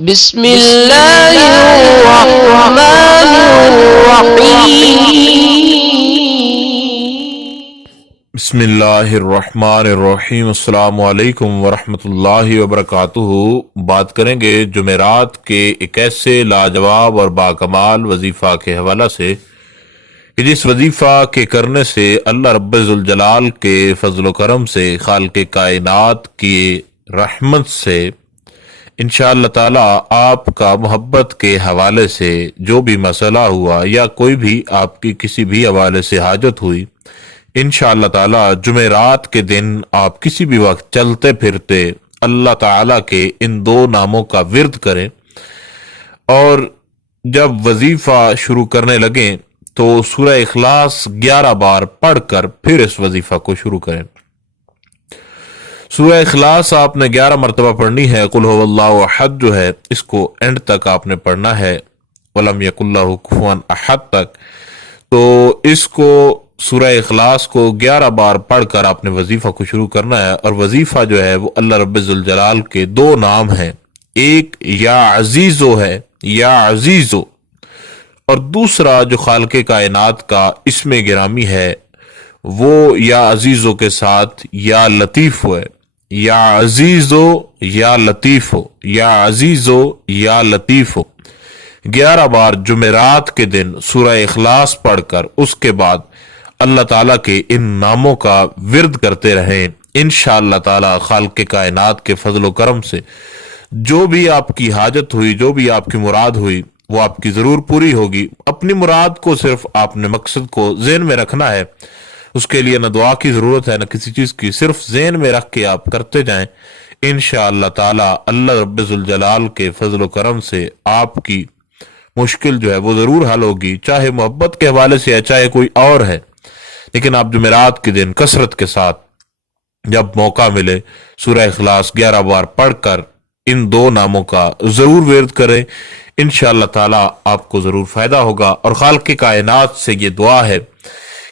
بسم اللہ الرحمن الرحیم۔ بسم اللہ الرحمن الرحیم۔ السلام علیکم ورحمۃ اللہ وبرکاتہ۔ بات کریں گے جمعرات کے ایک ایسے لاجواب اور باکمال وظیفہ کے حوالہ سے کہ جس وظیفہ کے کرنے سے اللہ رب ذوالجلال کے فضل و کرم سے، خالق کائنات کی رحمت سے انشاءاللہ تعالی آپ کا محبت کے حوالے سے جو بھی مسئلہ ہوا یا کوئی بھی آپ کی کسی بھی حوالے سے حاجت ہوئی، انشاءاللہ تعالی جمعرات کے دن آپ کسی بھی وقت چلتے پھرتے اللہ تعالی کے ان دو ناموں کا ورد کریں، اور جب وظیفہ شروع کرنے لگیں تو سورہ اخلاص 11 بار پڑھ کر پھر اس وظیفہ کو شروع کریں۔ سورہ اخلاص آپ نے 11 مرتبہ پڑھنی ہے۔ قل هو اللہ احد جو ہے اس کو اینڈ تک آپ نے پڑھنا ہے، ولم یکن لہ کفوا احد تک۔ تو اس کو سورہ اخلاص کو 11 بار پڑھ کر آپ نے وظیفہ کو شروع کرنا ہے، اور وظیفہ جو ہے وہ اللہ رب ذوالجلال کے دو نام ہیں، ایک یا عزیزو ہے، یا عزیزو، اور دوسرا جو خالق کائنات کا اسم گرامی ہے وہ یا عزیزو کے ساتھ یا لطیف ہے، یا عزیزو یا لطیف ہو، یا عزیزو یا لطیف ہو۔ 11 بار جمعرات کے دن سورہ اخلاص پڑھ کر اس کے بعد اللہ تعالیٰ کے ان ناموں کا ورد کرتے رہیں۔ انشاءاللہ تعالیٰ خالق کائنات کے فضل و کرم سے جو بھی آپ کی حاجت ہوئی، جو بھی آپ کی مراد ہوئی، وہ آپ کی ضرور پوری ہوگی۔ اپنی مراد کو صرف آپ نے مقصد کو ذہن میں رکھنا ہے، اس کے لیے نہ دعا کی ضرورت ہے نہ کسی چیز کی، صرف ذہن میں رکھ کے آپ کرتے جائیں۔ انشاءاللہ تعالی اللہ رب ذوالجلال کے فضل و کرم سے آپ کی مشکل جو ہے وہ ضرور حل ہوگی، چاہے محبت کے حوالے سے ہے چاہے کوئی اور ہے، لیکن آپ جمعرات کے دن کثرت کے ساتھ جب موقع ملے سورہ اخلاص 11 بار پڑھ کر ان دو ناموں کا ضرور ورد کریں۔ انشاءاللہ تعالی آپ کو ضرور فائدہ ہوگا، اور خالق کائنات سے یہ دعا ہے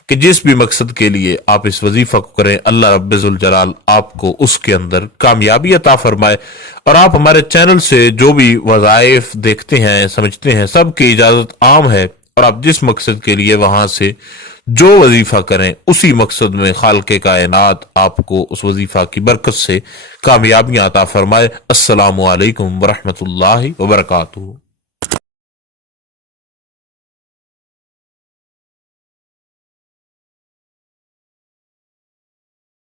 کہ جس بھی مقصد کے لیے آپ اس وظیفہ کو کریں، اللہ رب ذوالجلال آپ کو اس کے اندر کامیابی عطا فرمائے۔ اور آپ ہمارے چینل سے جو بھی وظائف دیکھتے ہیں سمجھتے ہیں، سب کی اجازت عام ہے، اور آپ جس مقصد کے لیے وہاں سے جو وظیفہ کریں اسی مقصد میں خالق کائنات آپ کو اس وظیفہ کی برکت سے کامیابیاں عطا فرمائے۔ السلام علیکم ورحمۃ اللہ وبرکاتہ۔